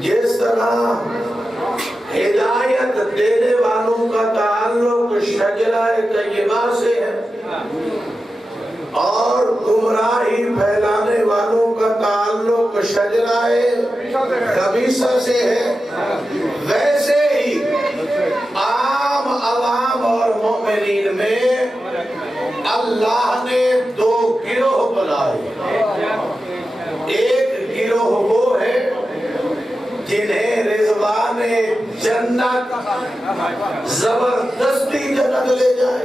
جس طرح ہدایت دینے والوں کا تعلق شجرہ طیبہ سے ہے اور گمراہی پھیلانے والوں کا تعلق شجرہ خبیثہ سے ہے، ویسے ہی عام عوام اور مومنین میں اللہ نے دو گروہ بنائے۔ ایک گروہ وہ ہے جنہیں رضوان جنت زبردستی جنت لے جائے،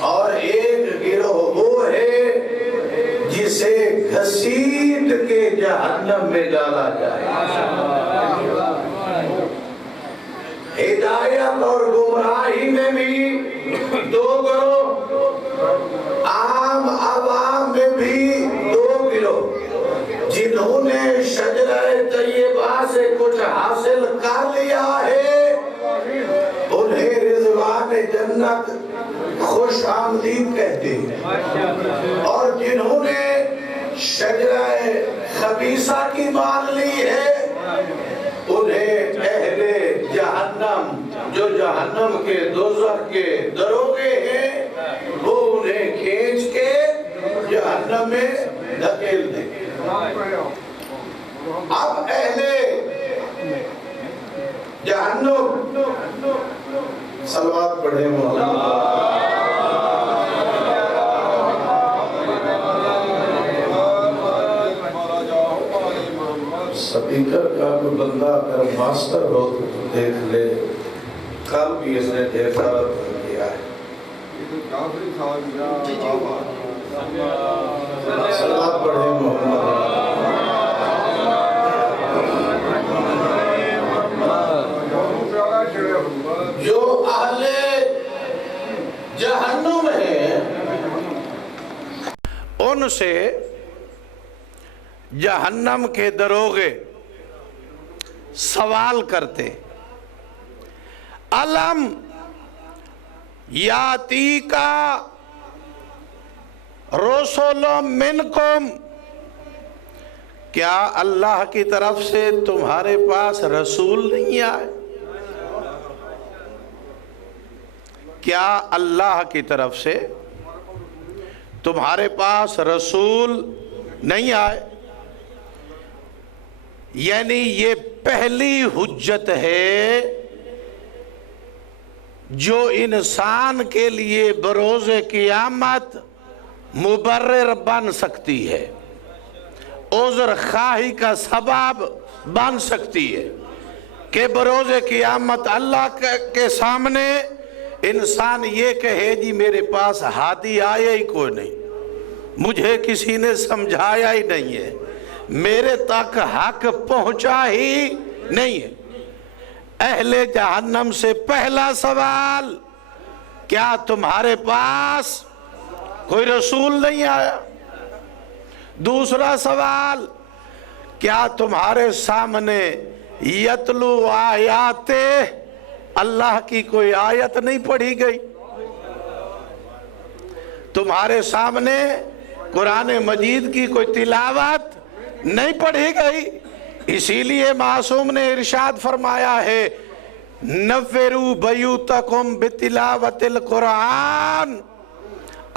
اور ایک گروہ وہ ہے جسے گھسیٹ کے جہنم میں ڈالا جائے۔ ہدایت اور گمراہی میں بھی دو گروہ، عام عوام میں بھی دو گروہ، جنہوں نے شجرہ طیبہ سے کچھ حاصل کر لیا ہے انہیں رضوان جنت خوش آمدید کہتے ہیں، اور جنہوں نے شجرہ خبیثہ کی مان لی ہے انہیں اہل جہنم، جو جہنم کے دوزخ کے دروگے ہیں، وہ انہیں کھینچ کے جہنم میں دھکیل دیں۔ اب اہل جہنم، صلوات پڑھیں مولانا، سپیکر کا کوئی بندہ اگر ماسٹر ہو تو دیکھ لے، کل بھی اس نے ڈھیر سارا کیا ہے۔ صلوات پڑھیں محمد۔ جو اہل جہنم ہیں ان سے جہنم کے دروغے سوال کرتے، علم یاتی کا رسول منکم، کیا اللہ کی طرف سے تمہارے پاس رسول نہیں آئے؟ کیا اللہ کی طرف سے تمہارے پاس رسول نہیں آئے؟ یعنی یہ پہلی حجت ہے جو انسان کے لیے بروز قیامت مبرر بن سکتی ہے، عذر خواہی کا سبب بن سکتی ہے، کہ بروز قیامت اللہ کے سامنے انسان یہ کہے جی میرے پاس ہادی آیا ہی کوئی نہیں، مجھے کسی نے سمجھایا ہی نہیں ہے، میرے تک حق پہنچا ہی نہیں ہے۔ اہل جہنم سے پہلا سوال، کیا تمہارے پاس کوئی رسول نہیں آیا؟ دوسرا سوال، کیا تمہارے سامنے یتلو آیات اللہ کی کوئی آیت نہیں پڑھی گئی؟ تمہارے سامنے قرآن مجید کی کوئی تلاوت نہیں پڑھی گئی؟ اسی لیے معصوم نے ارشاد فرمایا ہے، نفروا بیوتکم بتلاوت القرآن،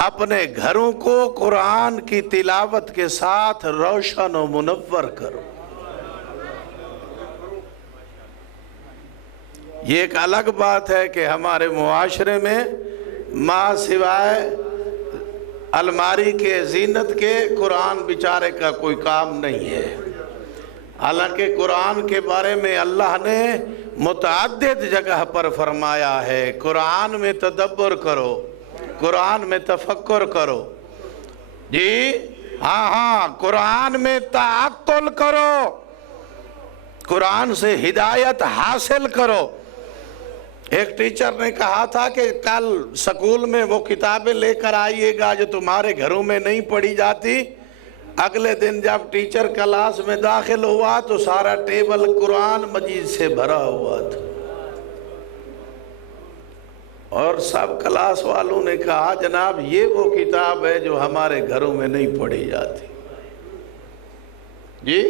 اپنے گھروں کو قرآن کی تلاوت کے ساتھ روشن و منور کرو۔ یہ ایک الگ بات ہے کہ ہمارے معاشرے میں ماں سوائے الماری کے زینت کے قرآن بیچارے کا کوئی کام نہیں ہے، حالانکہ قرآن کے بارے میں اللہ نے متعدد جگہ پر فرمایا ہے، قرآن میں تدبر کرو، قرآن میں تفکر کرو، جی ہاں قرآن میں تعقل کرو، قرآن سے ہدایت حاصل کرو۔ ایک ٹیچر نے کہا تھا کہ کل سکول میں وہ کتابیں لے کر آئیے گا جو تمہارے گھروں میں نہیں پڑھی جاتی۔ اگلے دن جب ٹیچر کلاس میں داخل ہوا تو سارا ٹیبل قرآن مجید سے بھرا ہوا تھا، اور سب کلاس والوں نے کہا جناب یہ وہ کتاب ہے جو ہمارے گھروں میں نہیں پڑھی جاتی۔ جی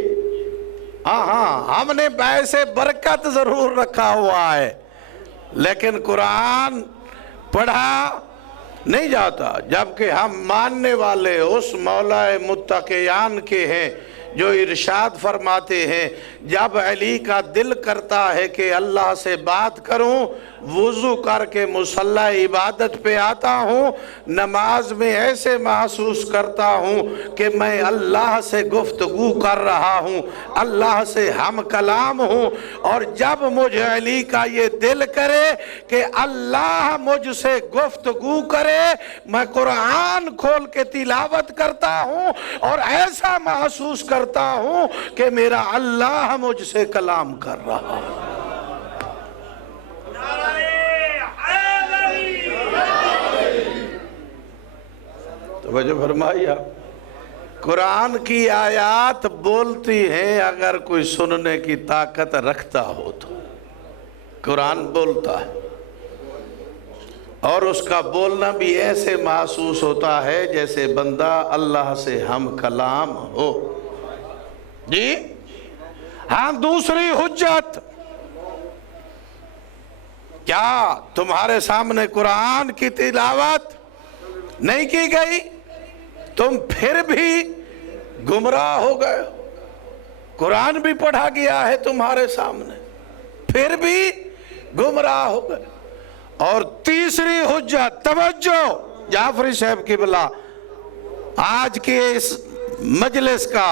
ہاں ہم نے ویسے برکت ضرور رکھا ہوا ہے، لیکن قرآن پڑھا نہیں جاتا، جبکہ ہم ماننے والے اس مولا متقیان کے ہیں جو ارشاد فرماتے ہیں جب علی کا دل کرتا ہے کہ اللہ سے بات کروں، وضو کر کے مصلی عبادت پہ آتا ہوں، نماز میں ایسے محسوس کرتا ہوں کہ میں اللہ سے گفتگو کر رہا ہوں، اللہ سے ہم کلام ہوں، اور جب مجھے علی کا یہ دل کرے کہ اللہ مجھ سے گفتگو کرے، میں قرآن کھول کے تلاوت کرتا ہوں اور ایسا محسوس کرتا ہوں کہ میرا اللہ مجھ سے کلام کر رہا ہے۔ توجہ فرمائیے، قرآن کی آیات بولتی ہیں اگر کوئی سننے کی طاقت رکھتا ہو تو قرآن بولتا ہے، اور اس کا بولنا بھی ایسے محسوس ہوتا ہے جیسے بندہ اللہ سے ہم کلام ہو۔ جی ہاں، دوسری حجت، کیا تمہارے سامنے قرآن کی تلاوت نہیں کی گئی؟ تم پھر بھی گمراہ ہو گئے، قرآن بھی پڑھا گیا ہے تمہارے سامنے، پھر بھی گمراہ ہو گئے۔ اور تیسری حجت، توجہ جعفری صاحب قبلہ، آج کے اس مجلس کا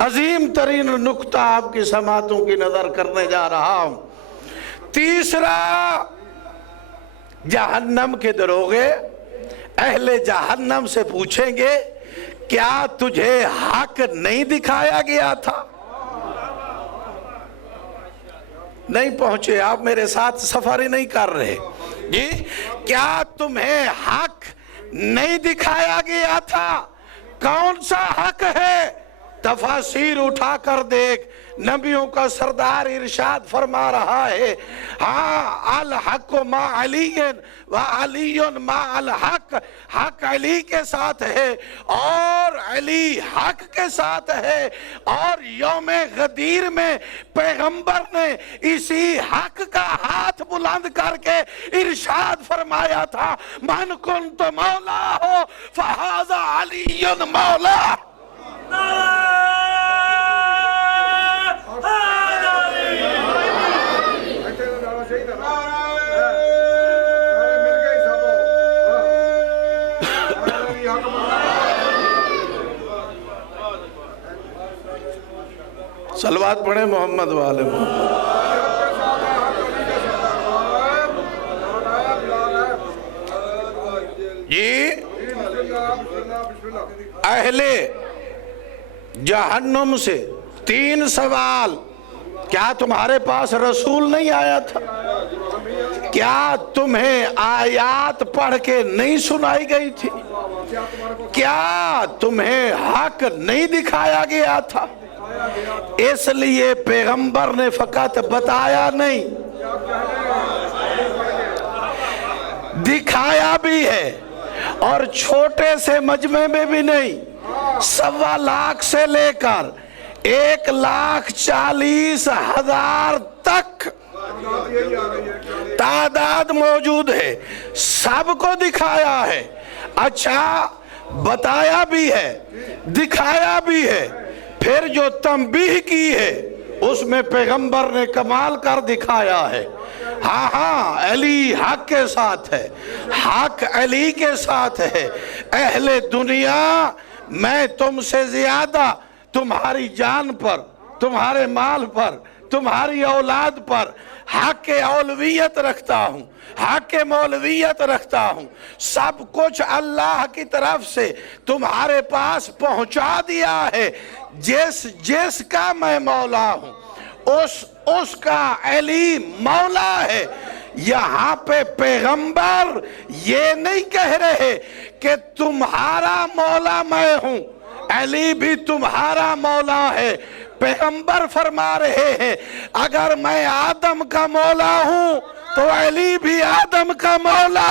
عظیم ترین نکتہ آپ کی سماعتوں کی نظر کرنے جا رہا ہوں۔ تیسرا، جہنم کے دروغے اہل جہنم سے پوچھیں گے کیا تجھے حق نہیں دکھایا گیا تھا؟ نہیں پہنچے آپ، میرے ساتھ سفر ہی نہیں کر رہے جی۔ کیا تمہیں حق نہیں دکھایا گیا تھا؟ کون سا حق ہے؟ تفاسیر اٹھا کر دیکھ، نبیوں کا سردار ارشاد فرما رہا ہے، ہاں الحق ما علی و علی ما الحق، حق علی کے ساتھ ہے اور علی حق کے ساتھ ہے۔ اور یوم غدیر میں پیغمبر نے اسی حق کا ہاتھ بلند کر کے ارشاد فرمایا تھا، من کنت مولا ہو فہذا علی مولا۔ صلوات پڑھیں محمد والے محمد۔ جی اہل جہنم سے 3 سوال، کیا تمہارے پاس رسول نہیں آیا تھا؟ کیا تمہیں آیات پڑھ کے نہیں سنائی گئی تھی؟ کیا تمہیں حق نہیں دکھایا گیا تھا؟ اس لیے پیغمبر نے فقط بتایا نہیں، دکھایا بھی ہے، اور چھوٹے سے مجمع میں بھی نہیں، 1.25 لاکھ سے لے کر 1,40,000 تک تعداد موجود ہے، سب کو دکھایا ہے۔ اچھا، بتایا بھی ہے، دکھایا بھی ہے، پھر جو تنبیہ کی ہے اس میں پیغمبر نے کمال کر دکھایا ہے۔ ہاں علی حق کے ساتھ ہے، حق علی کے ساتھ ہے۔ اہل دنیا، میں تم سے زیادہ تمہاری جان پر، تمہارے مال پر، تمہاری اولاد پر حق اولویت رکھتا ہوں، حق مولویت رکھتا ہوں، سب کچھ اللہ کی طرف سے تمہارے پاس پہنچا دیا ہے۔ جس کا میں مولا ہوں اس کا علی مولا ہے۔ یہاں پہ پیغمبر یہ نہیں کہہ رہے کہ تمہارا مولا میں ہوں، علی بھی تمہارا مولا ہے۔ پیغمبر فرما رہے ہیں اگر میں آدم کا مولا ہوں تو علی بھی آدم کا مولا۔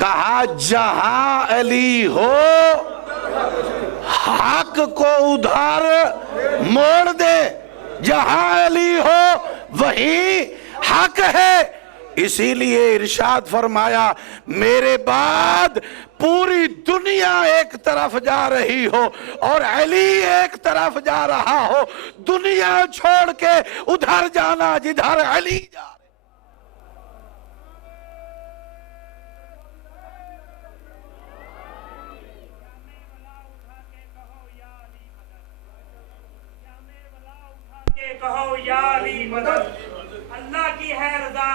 کہا جہاں علی ہو حق کو ادھر موڑ دے، جہاں علی ہو وہیں حق ہے۔ اسی لیے ارشاد فرمایا میرے بعد پوری دنیا ایک طرف جا رہی ہو اور علی ایک طرف جا رہا ہو، دنیا چھوڑ کے ادھر جانا جدھر علی جا رہا۔ کہو یا علی مدد، اللہ کی ہے رضا،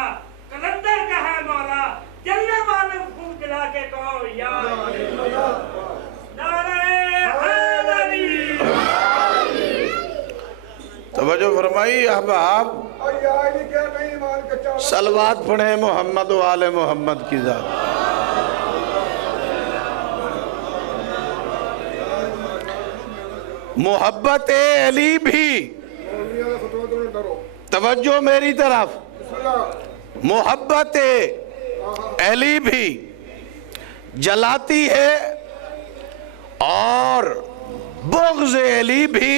کلندر کا ہے مولا، جلنے والے خون جلا کے کہو یا علی مدد، نعرہ حیدری۔ توجہ فرمائی احباب، اور یا علی کیا نہیں مان کے چاہتا صلوات پڑھیں محمد و آل محمد کی ذات۔ محبت علی بھی، توجہ میری طرف، محبت علی بھی جلاتی ہے اور بغض علی بھی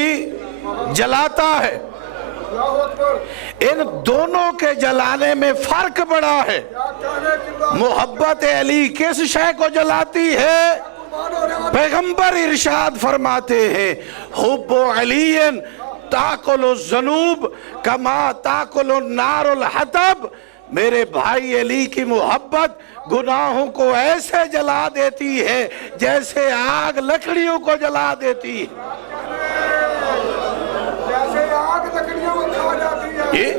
جلاتا ہے۔ ان دونوں کے جلانے میں فرق بڑا ہے۔ محبت علی کس شے کو جلاتی ہے؟ پیغمبر ارشاد فرماتے ہیں حب علی تاکل الذنوب کما تاکل النار الحطب، میرے بھائی علی کی محبت گناہوں کو ایسے جلا دیتی ہے جیسے آگ لکڑیوں کو جلا دیتی ہے۔ جیسے آگ لکڑیوں کو کھا جاتی ہے۔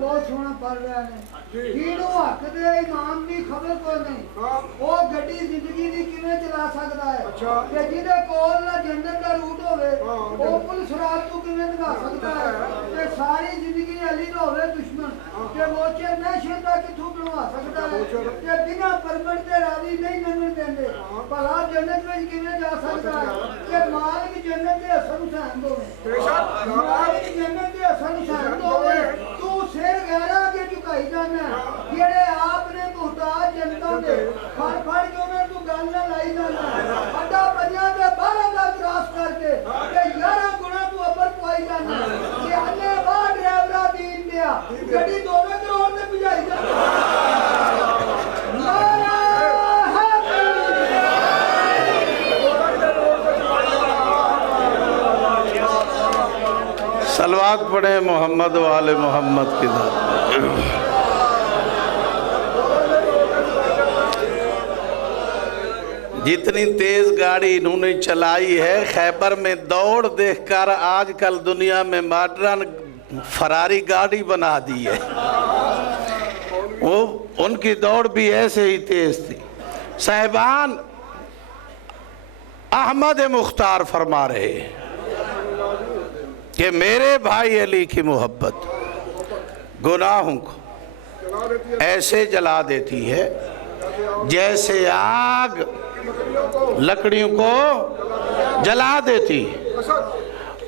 بہت سونا پڑھ رہا ہے جیڑو حق دے امام دی خبر کو نہیں، وہ گڈی زندگی دی کیویں چلا سکتا ہے کہ جہدے کول نہ جنت دا روٹ ہوے وہ پولیس رات تو کیویں لگا سکتا ہے کہ ساری زندگی علی دا ہوے دشمن کہ وہ چر نشے دا کتھوں بنوا سکتا ہے کہ بنا پرمٹ تے راضی نہیں لنگن دیندے بھلا جنت وچ کیویں جا سکتا ہے کہ مالک جنت دے حسن حسین ہوے، مالک جنت دے حسن حسین ہوے، تو سر غیرہ کے چکائی جانا جڑے آپ نے محتاج جنتا دے پھڑ پھڑ کے انہیں تو گل نہ لائی جانا اڈا پنجا دے 12 دا کراس کر کے کہ 11 گنا تو اپر پوائی جانا کہ اللہ با ڈرائیورا دین دیا گڈی 2 کروڑ تے بجائی جانا۔ صلوات پڑھیں محمد و آل محمد کی ذات۔ جتنی تیز گاڑی انہوں نے چلائی ہے خیبر میں دوڑ دیکھ کر آج کل دنیا میں ماڈرن فراری گاڑی بنا دی ہے، وہ ان کی دوڑ بھی ایسے ہی تیز تھی۔ صاحبان احمد مختار فرما رہے ہیں کہ میرے بھائی علی کی محبت گناہوں کو ایسے جلا دیتی ہے جیسے آگ لکڑیوں کو جلا دیتی ہے،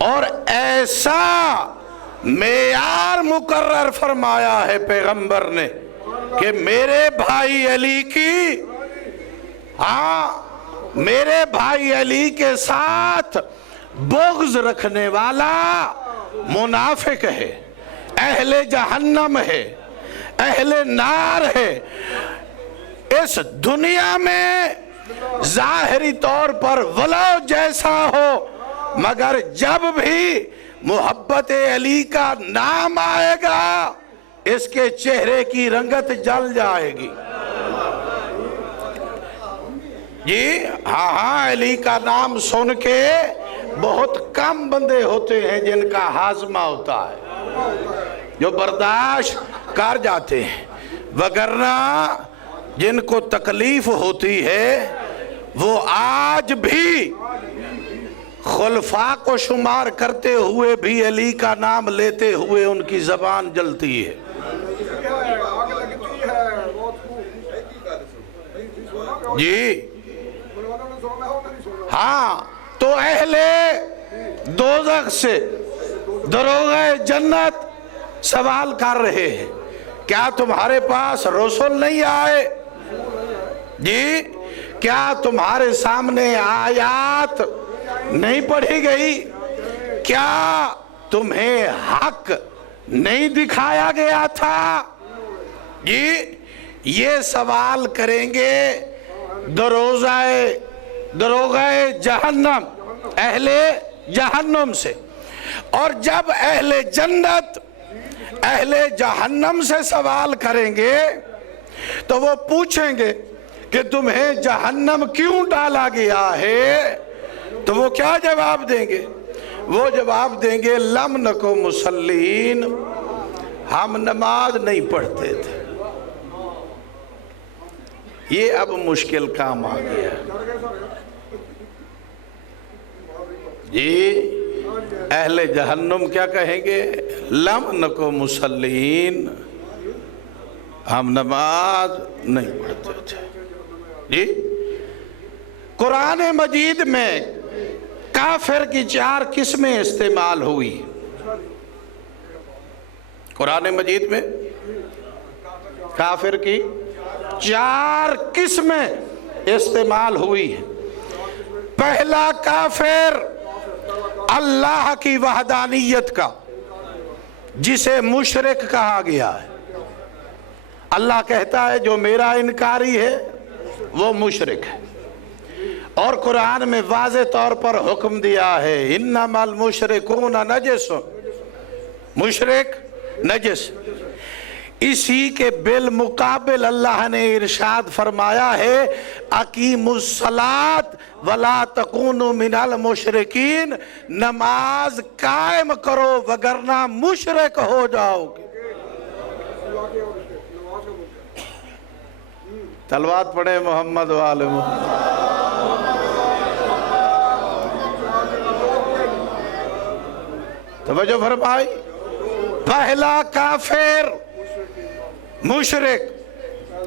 اور ایسا معیار مقرر فرمایا ہے پیغمبر نے کہ میرے بھائی علی کی، میرے بھائی علی کے ساتھ بغض رکھنے والا منافق ہے، اہل جہنم ہے، اہل نار ہے۔ اس دنیا میں ظاہری طور پر ولو جیسا ہو، مگر جب بھی محبت علی کا نام آئے گا اس کے چہرے کی رنگت جل جائے گی۔ جی ہاں، علی کا نام سن کے بہت کم بندے ہوتے ہیں جن کا ہاضمہ ہوتا ہے، جو برداشت کر جاتے ہیں، وگرنہ جن کو تکلیف ہوتی ہے وہ آج بھی خلفاء کو شمار کرتے ہوئے بھی علی کا نام لیتے ہوئے ان کی زبان جلتی ہے۔ جی ہاں، تو اہل دوزخ سے دروغ جنت سوال کر رہے ہیں کیا تمہارے پاس رسول نہیں آئے؟ جی کیا تمہارے سامنے آیات نہیں پڑھی گئی؟ کیا تمہیں حق نہیں دکھایا گیا تھا؟ جی یہ سوال کریں گے دروغہ جہنم، اہل جہنم سے. اور جب اہل جنت اہل جہنم سے سوال کریں گے تو وہ پوچھیں گے کہ تمہیں جہنم کیوں ڈالا گیا ہے؟ تو وہ کیا جواب دیں گے؟ وہ جواب دیں گے لم نکو مصلین، ہم نماز نہیں پڑھتے تھے. یہ اب مشکل کام آ گیا. جی اہل جہنم کیا کہیں گے؟ لم نکو مصلین، ہم نماز نہیں پڑھتے تھے. جی قرآن مجید میں کافر کی 4 قسمیں استعمال ہوئی. قرآن مجید میں کافر کی 4 قسمیں استعمال ہوئی ہیں. پہلا کافر اللہ کی وحدانیت کا، جسے مشرک کہا گیا ہے. اللہ کہتا ہے جو میرا انکاری ہے وہ مشرک ہے. اور قرآن میں واضح طور پر حکم دیا ہے انما المشرکون نجس، مشرک نجس. اسی کے بالمقابل اللہ نے ارشاد فرمایا ہے اقیموا الصلاۃ ولا تکونوا من المشرکین، نماز قائم کرو وگرنہ مشرک ہو جاؤ گے. تلوات پڑھیں محمد وآل محمد. توجہ فرمائی. پہلا کافر مشرک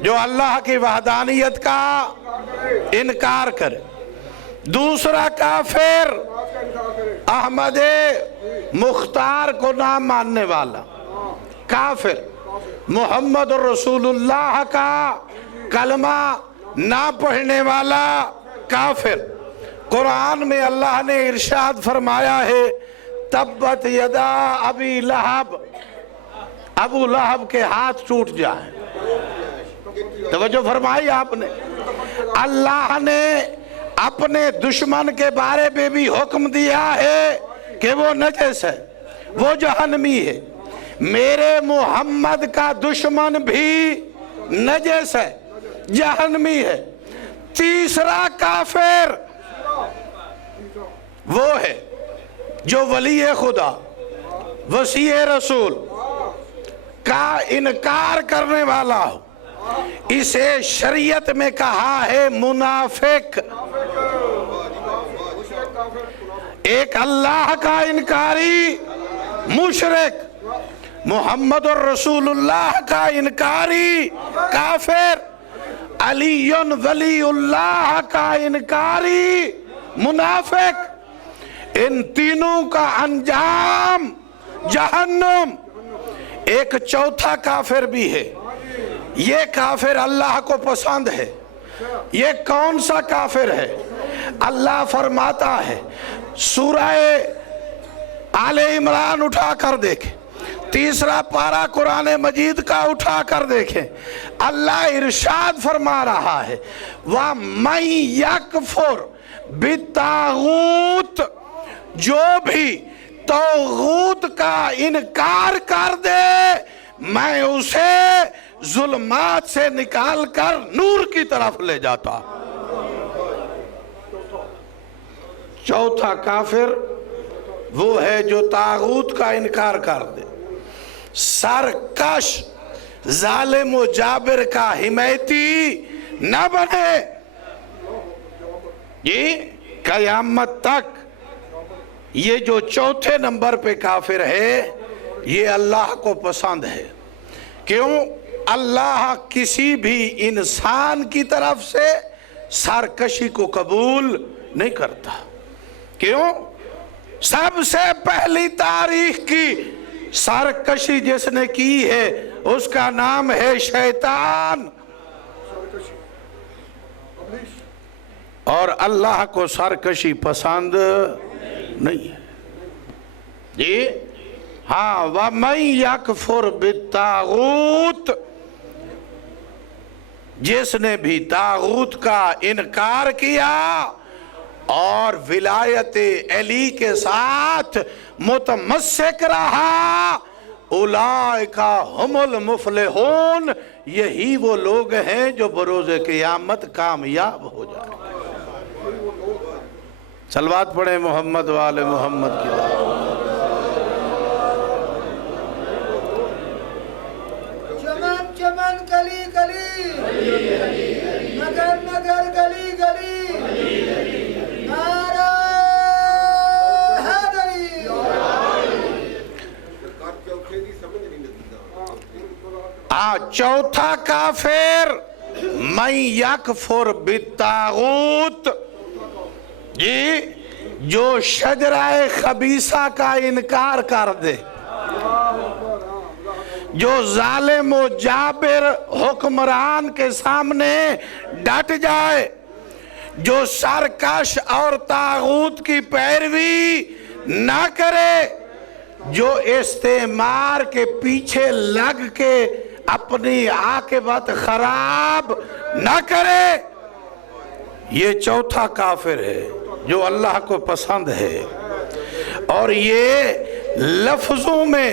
جو اللہ کی وحدانیت کا انکار کرے. دوسرا کافر احمد مختار کو نہ ماننے والا کافر، محمد رسول اللہ کا کلمہ نہ پڑھنے والا کافر. قرآن میں اللہ نے ارشاد فرمایا ہے تبت یدا ابی لہب، ابو لہب کے ہاتھ ٹوٹ جائیں. توجہ فرمائی آپ نے. اللہ نے اپنے دشمن کے بارے میں بھی حکم دیا ہے کہ وہ نجس ہے، وہ جہنمی ہے. میرے محمد کا دشمن بھی نجس ہے، جہنمی ہے. تیسرا کافر وہ ہے جو ولی خدا، وصی رسول کا انکار کرنے والا ہو. اسے شریعت میں کہا ہے منافق. ایک اللہ کا انکاری مشرک، محمد الرسول اللہ کا انکاری کافر، علی ولی اللہ کا انکاری منافق. ان تینوں کا انجام جہنم. ایک چوتھا کافر بھی ہے. یہ کافر اللہ کو پسند ہے. یہ کون سا کافر ہے؟ اللہ فرماتا ہے سورہ آل عمران اٹھا کر دیکھیں، 3 پارہ قرآن مجید کا اٹھا کر دیکھیں. اللہ ارشاد فرما رہا ہے وَمَن يَكْفُرْ بِالطَّاغُوتِ، جو بھی طاغوت کا انکار کر دے میں اسے ظلمات سے نکال کر نور کی طرف لے جاتا. چوتھا کافر وہ ہے جو طاغوت کا انکار کر دے، سرکش ظالم و جابر کا حمایتی نہ بنے. یہ قیامت تک یہ جو چوتھے نمبر پہ کافر ہے یہ اللہ کو پسند ہے. کیوں؟ اللہ کسی بھی انسان کی طرف سے سرکشی کو قبول نہیں کرتا. کیوں؟ سب سے پہلی تاریخ کی سرکشی جس نے کی ہے اس کا نام ہے شیطان، اور اللہ کو سرکشی پسند نہیں ہے جی ہاں وَمَن يَكْفُرْ بِالطَّاغُوتِ، جس نے بھی طاغوت کا انکار کیا اور ولایت علی کے ساتھ متمسک رہا، اولئک ہم المفلحون، یہی وہ لوگ ہیں جو بروز قیامت کامیاب ہو جائیں۔ صلوات پڑھیں محمد وآل محمد کی بات۔ چمن چمن گلی گلی، نگر نگر گلی گلی، نعرہ حیدری۔ چوتھا کافر من یکفر بالطاغوت، جی جو شجرہ خبیثہ کا انکار کر دے، جو ظالم و جابر حکمران کے سامنے ڈٹ جائے، جو سرکش اور طاغوت کی پیروی نہ کرے، جو استعمار کے پیچھے لگ کے اپنی عاقبت خراب نہ کرے، یہ چوتھا کافر ہے جو اللہ کو پسند ہے۔ اور یہ لفظوں میں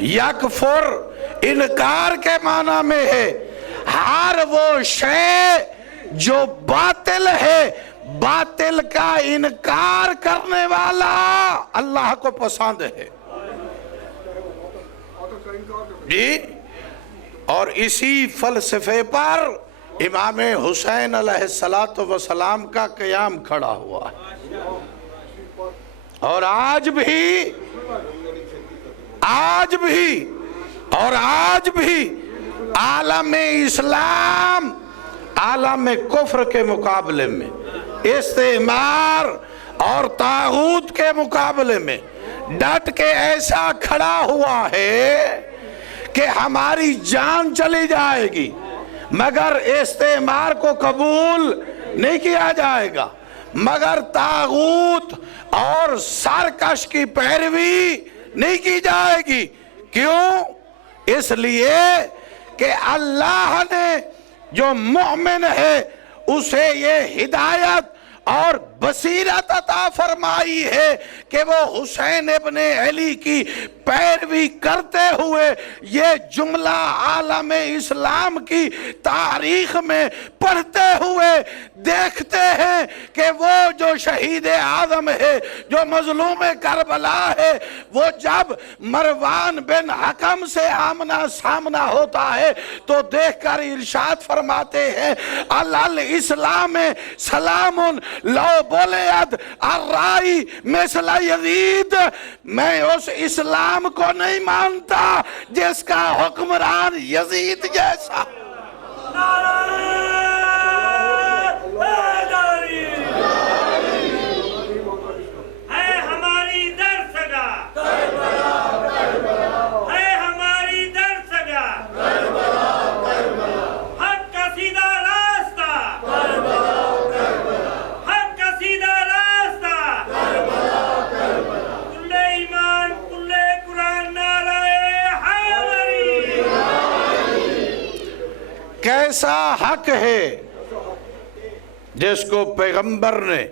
یکفر انکار کے معنی میں ہے، ہر وہ شے جو باطل ہے، باطل کا انکار کرنے والا اللہ کو پسند ہے جی۔ اور اسی فلسفے پر امام حسین علیہ السلام کا قیام کھڑا ہوا ہے، اور آج بھی عالم اسلام عالم کفر کے مقابلے میں، استعمار اور طاغوت کے مقابلے میں ڈٹ کے ایسا کھڑا ہوا ہے کہ ہماری جان چلی جائے گی مگر استعمار کو قبول نہیں کیا جائے گا، مگر طاغوت اور سرکش کی پیروی نہیں کی جائے گی۔ کیوں؟ اس لیے کہ اللہ نے جو مومن ہے اسے یہ ہدایت اور بصیرت عطا فرمائی ہے کہ وہ حسین ابن علی کی پیروی کرتے ہوئے یہ جملہ عالم اسلام کی تاریخ میں پڑھتے ہوئے دیکھتے ہیں کہ وہ جو شہید اعظم ہے، جو مظلوم کربلا ہے، وہ جب مروان بن حکم سے آمنا سامنا ہوتا ہے تو دیکھ کر ارشاد فرماتے ہیں الاسلام سلام لو بولیت الرائی مثل یزید، میں اس اسلام کو نہیں مانتا جس کا حکمران یزید جیسا۔ ہے ہماری درسگاہ، ہے ہماری درسگاہ، حق کا سیدھا راستہ، حق کا سیدھا راستہ، کل ایمان کل قرآن نعرہ حیدری۔ کیسا حق ہے جس کو پیغمبر نے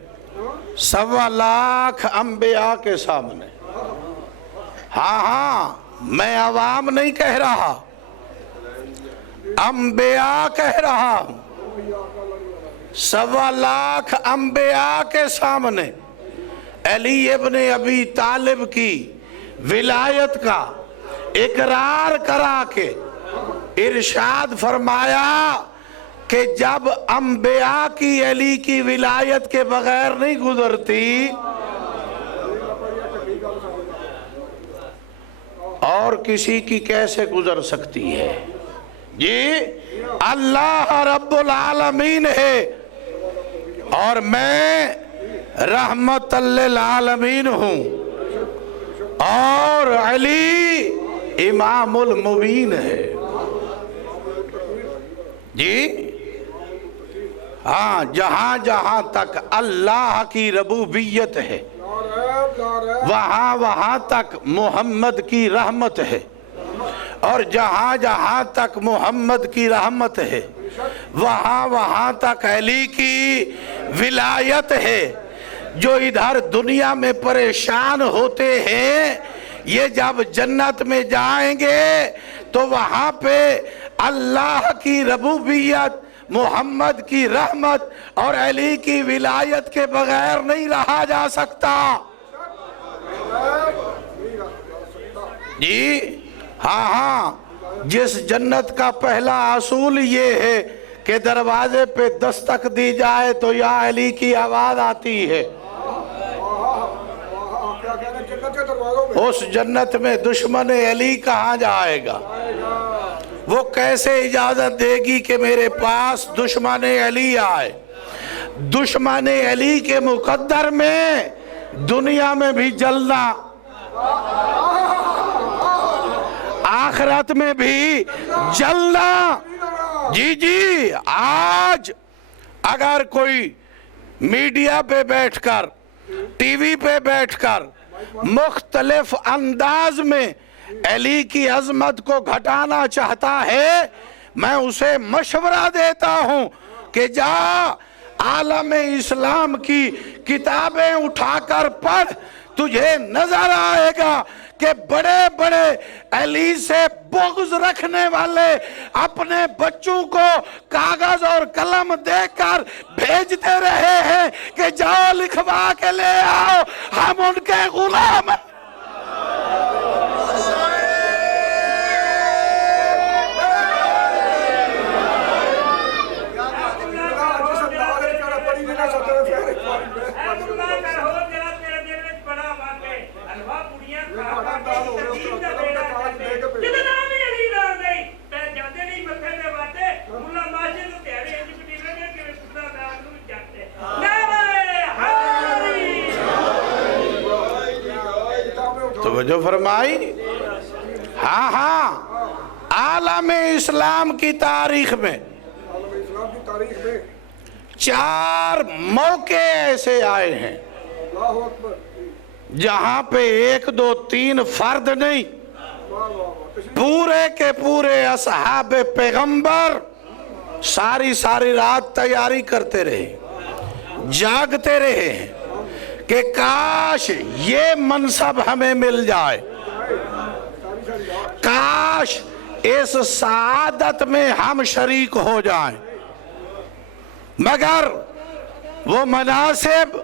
1.25 لاکھ انبیاء کے سامنے، ہاں میں عوام نہیں کہہ رہا، انبیاء کہہ رہا ہوں، 1.25 لاکھ انبیاء کے سامنے علی ابن ابی طالب کی ولایت کا اقرار کرا کے ارشاد فرمایا کہ جب انبیاء کی علی کی ولایت کے بغیر نہیں گزرتی اور کسی کی کیسے گزر سکتی ہے؟ جی اللہ رب العالمین ہے اور میں رحمت للعالمین ہوں، اور علی امام المبین ہے جی ہاں، جہاں جہاں تک اللہ کی ربوبیت ہے وہاں وہاں تک محمد کی رحمت ہے، اور جہاں جہاں تک محمد کی رحمت ہے وہاں وہاں تک علی کی ولایت ہے۔ جو ادھر دنیا میں پریشان ہوتے ہیں یہ جب جنت میں جائیں گے تو وہاں پہ اللہ کی ربوبیت، محمد کی رحمت اور علی کی ولایت کے بغیر نہیں رہا جا سکتا جی ہاں ہاں۔ جس جنت کا پہلا اصول یہ ہے کہ دروازے پہ دستک دی جائے تو یا علی کی آواز آتی ہے، اس جنت میں دشمن علی کہاں جائے گا؟ وہ کیسے اجازت دے گی کہ میرے پاس دشمن علی آئے؟ دشمن علی کے مقدر میں دنیا میں بھی جلنا، آخرت میں بھی جلنا۔ جی جی، آج اگر کوئی میڈیا پہ بیٹھ کر، ٹی وی پہ بیٹھ کر مختلف انداز میں علی کی عظمت کو گھٹانا چاہتا ہے، میں اسے مشورہ دیتا ہوں کہ جا عالم اسلام کی کتابیں اٹھا کر پڑھ، تجھے نظر آئے گا کہ بڑے بڑے علی سے بغض رکھنے والے اپنے بچوں کو کاغذ اور قلم دے کر بھیجتے رہے ہیں کہ جاؤ لکھوا کے لے آؤ، ہم ان کے غلام ہیں۔ توجہ فرمائی؟ ہاں ہاں، عالم اسلام کی تاریخ میں 4 موقع ایسے آئے ہیں جہاں پہ 1 2 3 فرد نہیں، پورے کے پورے اصحاب پیغمبر ساری رات تیاری کرتے رہے، جاگتے رہے ہیں کہ کاش یہ منصب ہمیں مل جائے، کاش اس سعادت میں ہم شریک ہو جائیں، مگر وہ مناصب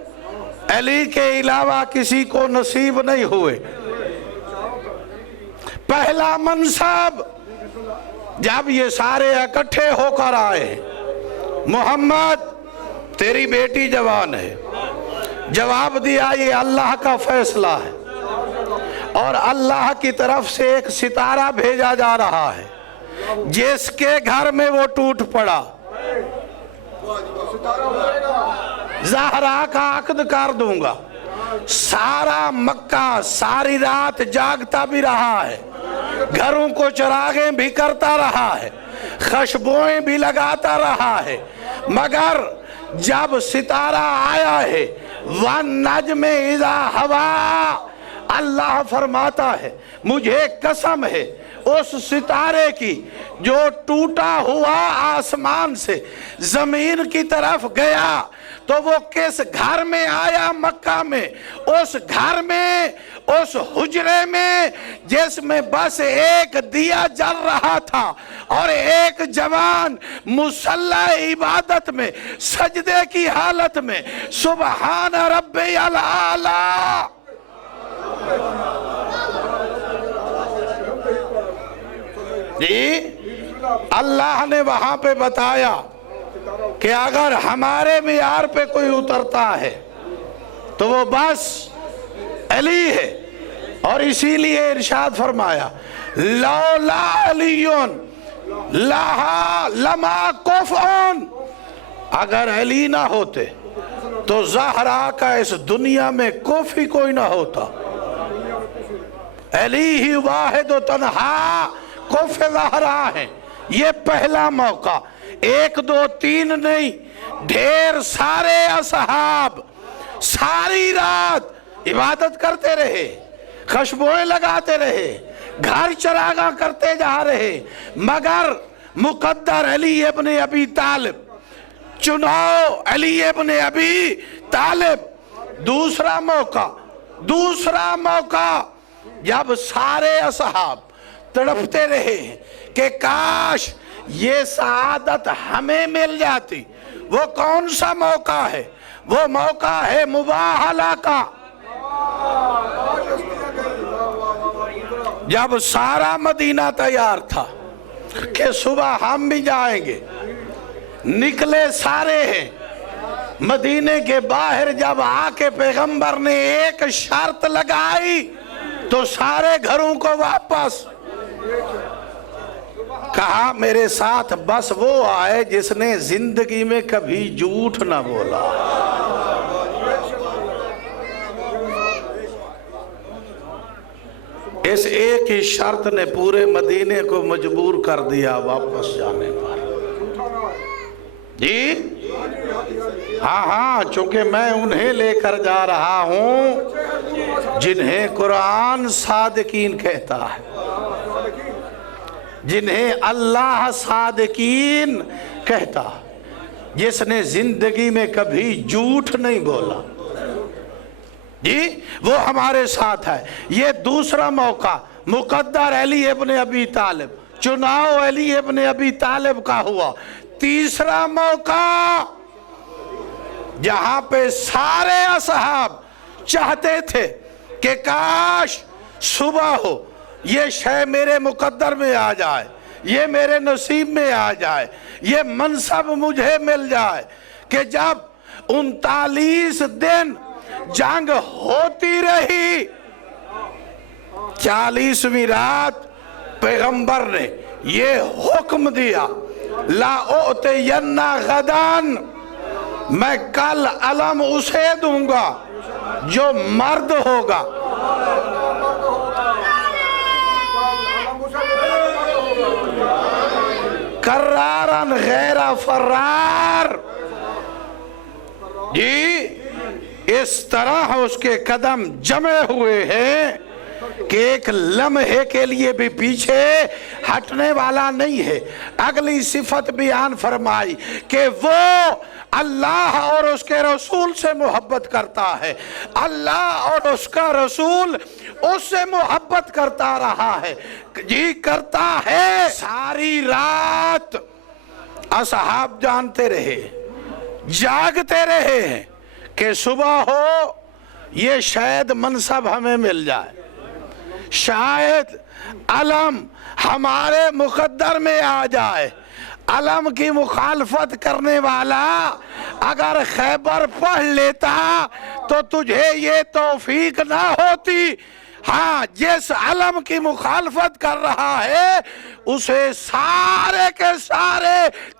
علی کے علاوہ کسی کو نصیب نہیں ہوئے۔ پہلا منصب جب یہ سارے اکٹھے ہو کر آئے، محمد تیری بیٹی جوان ہے، جواب دیا یہ اللہ کا فیصلہ ہے، اور اللہ کی طرف سے ایک ستارہ بھیجا جا رہا ہے، جس کے گھر میں وہ ٹوٹ پڑا زہرا کا عقد کر دوں گا۔ سارا مکہ ساری رات جاگتا بھی رہا ہے، گھروں کو چراغیں بھی کرتا رہا ہے، خوشبوئیں بھی لگاتا رہا ہے، مگر جب ستارہ آیا ہے وَالنَّجْمِ إِذَا هَوَىٰ، اللہ فرماتا ہے مجھے قسم ہے اس ستارے کی جو ٹوٹا ہوا آسمان سے زمین کی طرف گیا تو وہ کس گھر میں آیا؟ مکہ میں، اس گھر میں، اس حجرے میں جس میں بس ایک دیا جل رہا تھا اور ایک جوان مصلی عبادت میں سجدے کی حالت میں سبحان ربی الاعلی۔ جی اللہ نے وہاں پہ بتایا کہ اگر ہمارے معیار پہ کوئی اترتا ہے تو وہ بس علی ہے، اور اسی لیے ارشاد فرمایا لولا علیون لما کفعون، اگر علی نہ ہوتے تو زہرا کا اس دنیا میں کوفی کوئی نہ ہوتا۔ علی ہی واحد و تنہا کو فضا رہا ہے. یہ پہلا موقع. 1 2 3 نہیں، ڈھیر سارے اصحاب ساری رات عبادت کرتے رہے، خوشبوئیں لگاتے رہے، گھر چراغاں کرتے جا رہے، مگر مقدر علی ابن ابی طالب، چناؤ علی ابن ابی طالب. دوسرا موقع جب سارے اصحاب تڑپتے رہے کہ کاش یہ سعادت ہمیں مل جاتی. وہ کون سا موقع ہے؟ وہ موقع ہے مباہلہ کا. جب سارا مدینہ تیار تھا کہ صبح ہم بھی جائیں گے، نکلے سارے ہیں. مدینے کے باہر جب آ کے پیغمبر نے ایک شرط لگائی تو سارے گھروں کو واپس کہا میرے ساتھ بس وہ آئے جس نے زندگی میں کبھی جھوٹ نہ بولا. اس ایک ہی شرط نے پورے مدینے کو مجبور کر دیا واپس جانے پر. جی ہاں چونکہ میں انہیں لے کر جا رہا ہوں جنہیں قرآن صادقین کہتا ہے، جنہیں اللہ صادقین کہتا ہے، جس نے زندگی میں کبھی جھوٹ نہیں بولا. جی وہ ہمارے ساتھ ہے. یہ دوسرا موقع مقدر علی ابن ابی طالب، چناؤ علی ابن ابی طالب کا ہوا. تیسرا موقع جہاں پہ سارے اصحاب چاہتے تھے کہ کاش صبح ہو، یہ شے میرے مقدر میں آ جائے، یہ میرے نصیب میں آ جائے، یہ منصب مجھے مل جائے، کہ جب 39 دن جنگ ہوتی رہی، 40ویں رات پیغمبر نے یہ حکم دیا لا اؤتین غدان، میں کل علم اسے دوں گا جو مرد ہوگا. کرارن غیر فرار. جی اس طرح اس کے قدم جمے ہوئے ہیں کہ ایک لمحے کے لیے بھی پیچھے ہٹنے والا نہیں ہے. اگلی صفت بیان فرمائی کہ وہ اللہ اور اس کے رسول سے محبت کرتا ہے، اللہ اور اس کا رسول اس سے محبت کرتا رہا ہے. جی کرتا ہے. ساری رات اصحاب جانتے رہے، جاگتے رہے ہیں کہ صبح ہو یہ شاید منصب ہمیں مل جائے، شاید علم ہمارے مقدر میں آ جائے. علم کی مخالفت کرنے والا اگر خیبر پڑھ لیتا تو تجھے یہ توفیق نہ ہوتی. ہاں جس علم کی مخالفت کر رہا ہے اسے سارے کے سارے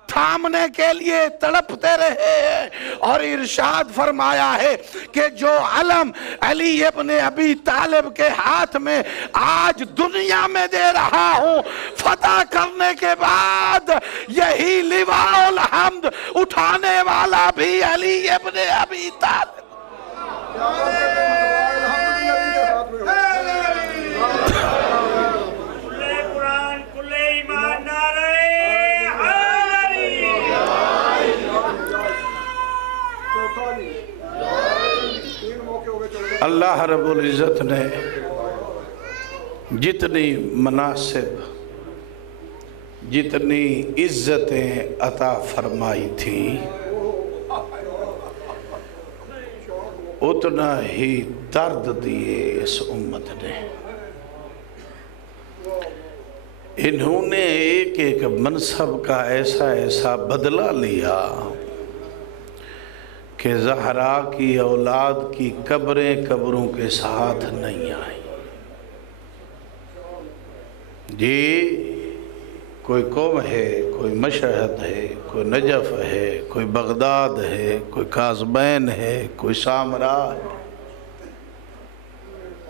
تھامنے کے لیے تڑپتے رہے. اور ارشاد فرمایا ہے کہ جو علم علی ابن ابی طالب کے ہاتھ میں آج دنیا میں دے رہا ہوں، فتح کرنے کے بعد یہی لواء الحمد اٹھانے والا بھی علی ابن ابی طالب. اللہ رب العزت نے جتنی مناسب، جتنی عزتیں عطا فرمائی تھی، اتنا ہی درد دیے اس امت نے. انہوں نے ایک ایک منصب کا ایسا ایسا بدلہ لیا کہ زہرا کی اولاد کی قبریں قبروں کے ساتھ نہیں آئیں. جی کوئی قوم ہے، کوئی مشہد ہے، کوئی نجف ہے، کوئی بغداد ہے، کوئی قازمین ہے، کوئی سامرا ہے.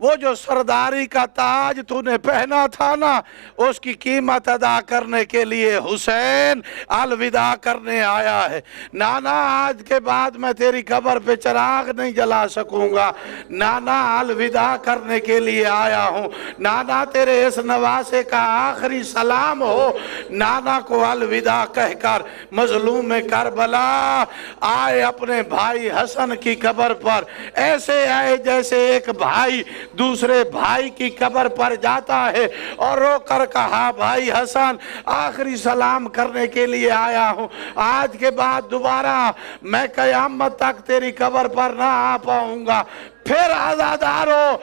وہ جو سرداری کا تاج تُونے پہنا تھا نا، اس کی قیمت ادا کرنے کے لیے حسین الوداع کرنے آیا ہے۔ نانا آج کے بعد میں تیری قبر پہ چراغ نہیں جلا سکوں گا، نانا الوداع کرنے کے لیے آیا ہوں، نانا تیرے اس نواسے کا آخری سلام ہو۔ نانا کو الوداع کہہ کر مظلوم کربلا آئے اپنے بھائی حسن کی قبر پر، ایسے آئے جیسے ایک بھائی دوسرے بھائی کی قبر پر جاتا ہے اور رو کر کہا بھائی حسن آخری سلام کرنے کے لیے آیا ہوں، آج کے بعد دوبارہ میں قیامت تک تیری قبر پر نہ آ پاؤں گا۔ پھر عزادارو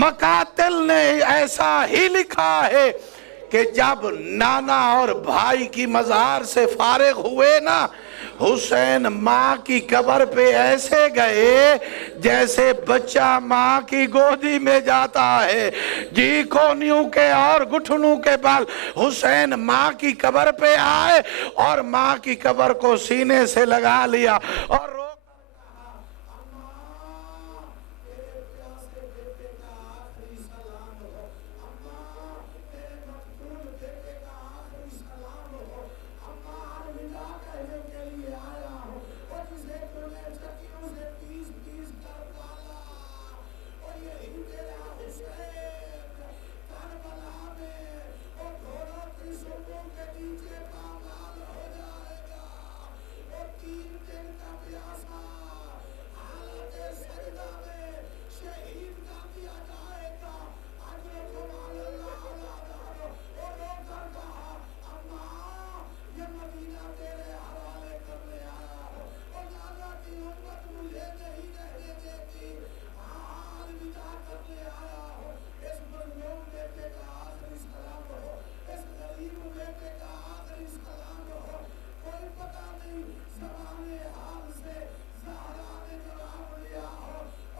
مقاتل نے ایسا ہی لکھا ہے کہ جب نانا اور بھائی کی مزار سے فارغ ہوئے نا، حسین ماں کی قبر پہ ایسے گئے جیسے بچہ ماں کی گودی میں جاتا ہے، جی کونیوں کے اور گھٹنوں کے بل حسین ماں کی قبر پہ آئے اور ماں کی قبر کو سینے سے لگا لیا اور رو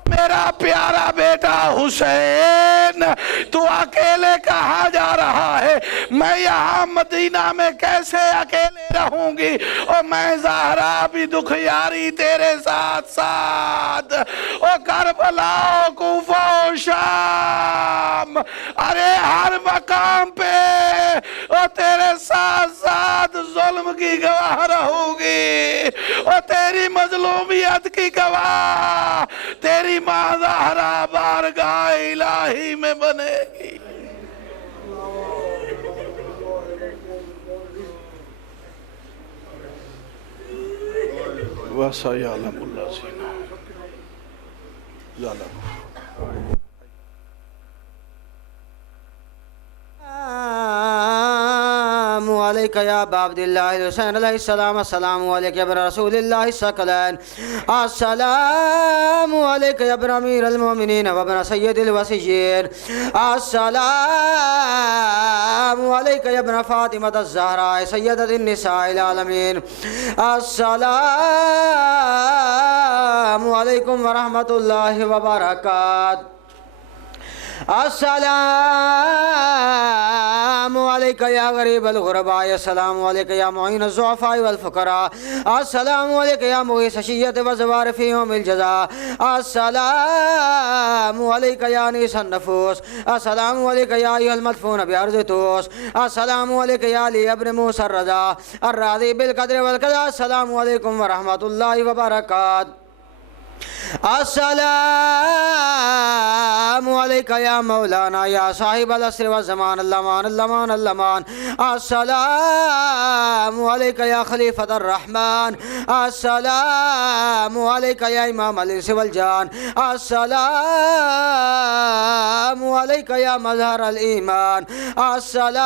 میرا پیارا بیٹا حسین تو اکیلے کہاں جا رہا ہے؟ میں یہاں مدینہ میں کیسے اکیلے رہوں گی؟ اور میں زہرا بھی دکھیاری تیرے ساتھ ساتھ، اور کربلا کوفہ و شام، ارے ہر مقام پہ اور تیرے ساتھ ساتھ ظلم کی گواہ رہوں گی اور تیری مظلومیت کی گواہ تیری ماں زہرا بارگاہ الہی میں بنے گی۔ وَسَيَعْلَمُ الَّذِينَ ظَلَمُوا۔ السلام علیکہ یا ابا عبداللہ حسین علیہ السلام، السلام علیکہ یا ابن رسول اللہ الثقلین، السلام علیکہ یا ابن امیر المومنین و ابن سید الوصیین، السلام علیکہ یا ابن فاطمہ الزہراء سیدۃ النساء العالمین، السلام علیکم ورحمۃ اللہ وبرکاتہ۔ السلام علیکہ یا غریب الغرباء، السلام علیکہ یا معین الضعفاء والفقراء، السلام علیکہ یا مغیث الشیعۃ والزوار فی یوم الجزاء، السلام علیکہ یا انیس النفوس، السلام علیکہ یا ایھا المدفون بارض طوس، السلام علیکہ یا علی ابن موسیٰ الرضا الراضی بالقدر والقضاء، السلام علیکم ورحمۃ اللہ وبرکاتہ۔ السلام علیکہ یا مولانا یا صاحب العصر والزمان، اللمان اللمان اللمان، السلام علیکہ یا خلیفۃ الرحمن، السلام علیکہ یا امام الانس والجان، السلام علیکہ یا مظہر الایمان، السلام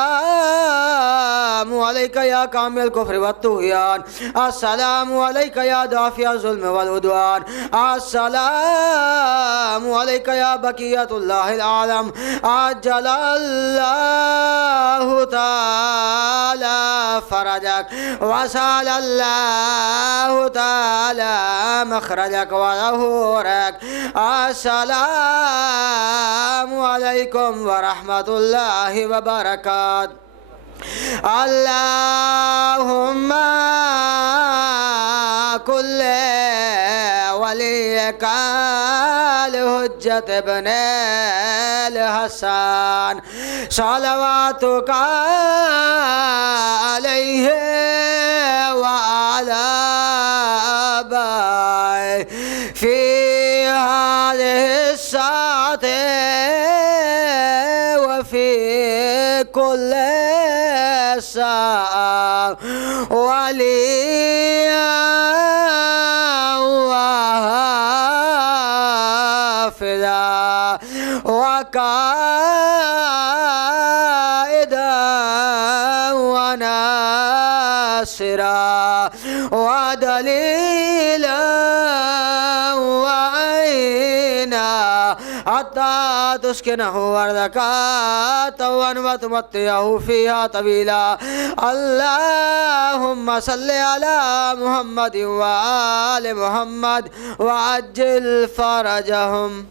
علیکہ یا کامل الکفر والطغیان، السلام علیکہ یا دافع الظلم والعدوان، السلام علیکہ یا بقیت اللہ العالم، عجل اللہ تعالی فرجک وسال اللہ تعالی مخرجک وظہورک، السلام علیکم ورحمۃ اللہ وبرکاتہ۔ اللہم کل عليك الحجة ابن الحسن صلواتك عليه وعلى آبائه في هذه الساعة وفي كل ساعة وليا وحافظا وقائدا وناصرا ودليلا وعينا حتى تسكنه أرضك طوعا وتمتعه فيها طويلا اللهم صل على محمد وآل محمد وعجل فرجهم